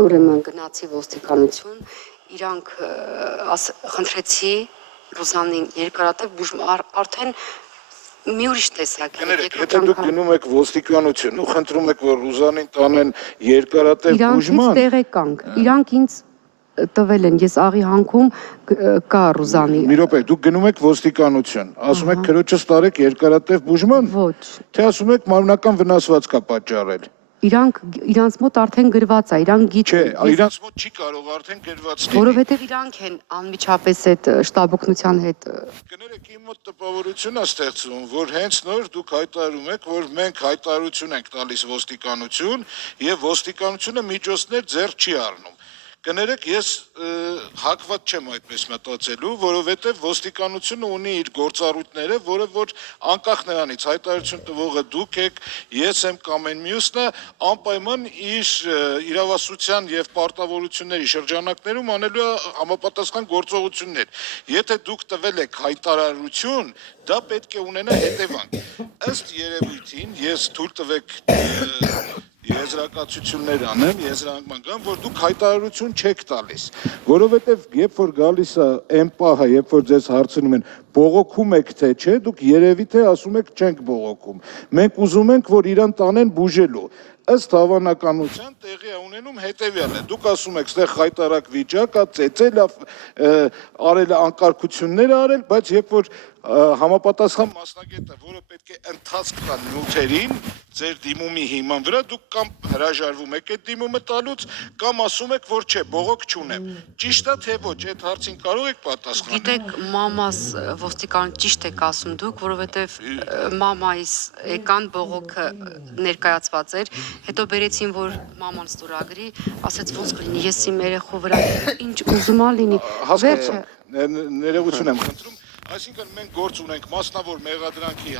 ուրեմն գնացի ոստիկանություն, իրանք խնդրեցի Ռուզանին երկարատև բուժում արդեն մի ուրիշ տեսակ է։ Եթե դուք գնում եք ոստիկանություն ու խնդրում եք, որ Ռուզանին տանեն երկարատև բուժման, իրանքից տեղեկանք, իրանք ինձ տվել են, ես աղի հանքում կա Ռուզանի։ մի րոպե, դուք գնում եք ոստիկանություն, ասում եք քրոջս տարեք երկարատև բուժման, Ոչ։ թե ասում եք մարմնական վնասված կա պատճառել։ Իրանց մոտ արդեն գրված է, իրանք Չէ, գիտեն։ իրանց մոտ չի կարող արդեն գրված լինի։ Որովհետև իրանք են անմիջապես այդ շտաբօգնության հետ։ Կներեք, իմ մոտ տպավորություն է ստեղծվում, որ հենց նոր դուք հայտարարում եք, որ մենք հայտարարություն ենք տալիս ոստիկանություն եւ ոստիկանությունը միջոցներ ձեռք չի առնում։ Կներեք, ես հակված չեմ այդպես մտածելու, որովհետև ոստիկանությունը ունի իր գործառույթները, որը որ անկախ նրանից հայտարարություն տվողը դուք եք, ես եմ կամ այն մյուսը, անպայման իր իրավասության եւ պարտավորությունների շրջանակներում անելու է համապատասխան գործողություններ։ Եթե դուք տվել եք հայտարարություն, դա պետք է ունենա հետևանք։ Ըստ երևույթին, ես թույլ տվեք եզրակացություններ անեմ, եզրահանգման գամ, որ դուք հայտարարություն չեք տալիս, որովհետև երբ որ գալիս է այն պահը, երբ որ ձեզ հարցնում են բողոքում եք թե չէ, դուք երևի թե ասում եք չենք բողոքում։ Մենք ուզում ենք, որ իրան տանեն բուժելու։ Ըստ հավանականության տեղի է ունենում հետևյալը. դուք ասում եք, ստեղ խայտարակ վիճակ է, ծեծել է, արել անկարգություններ արել, բայց երբ որ համապատասխան մասնագետը, որը պետք է ընթացք տա նյութերին, ձեր դիմումի հիման վրա, դուք կամ հրաժարվում եք այդ դիմումը տալուց, կամ ասում եք, որ չէ, բողոք չունեմ։ Ճիշտ է թե ոչ, այդ հարցին կարող եք պատասխանել։ Գիտեք, մամաս ոստիկան ճիշտ եք ասում դուք, որովհետև մամայիս եկան բողոքը ներկայացված էր, հետո բերեցին, որ մաման ստորագրի, ասեց ոնց կլինի, ես իմ երեխու վրա ինչ ուզում ա լինի։ Վերջը Ներողություն եմ խնդրում։ Այսինքն մենք գործ ունենք մասնավոր մեղադրանքի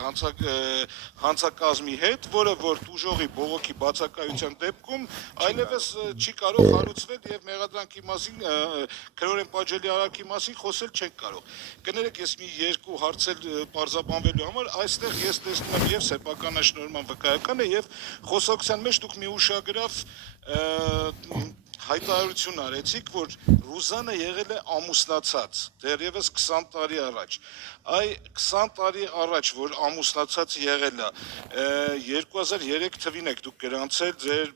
հանցակազմի հետ, որը որ տուժողի բողոքի բացակայության դեպքում այլևս չի կարող հարուցվել եւ մեղադրանքի մասին, քրորեն պատժելի արարքի մասին խոսել չենք կարող։ Կներեք, ես մի երկու հարցեր պարզաբանվելու համար այստեղ ես տեսնում եմ եւ սեփականաշնորհման վկայականը եւ խոսակցության մեջ դուք մի ուշագրավ հայտարարություն արեցիք, որ Ռուզանը եղել է ամուսնացած, դեռևս 20 տարի առաջ։ Այ 20 տարի առաջ, որ ամուսնացած եղել է, 2003 թվին եք դուք գրանցել ձեր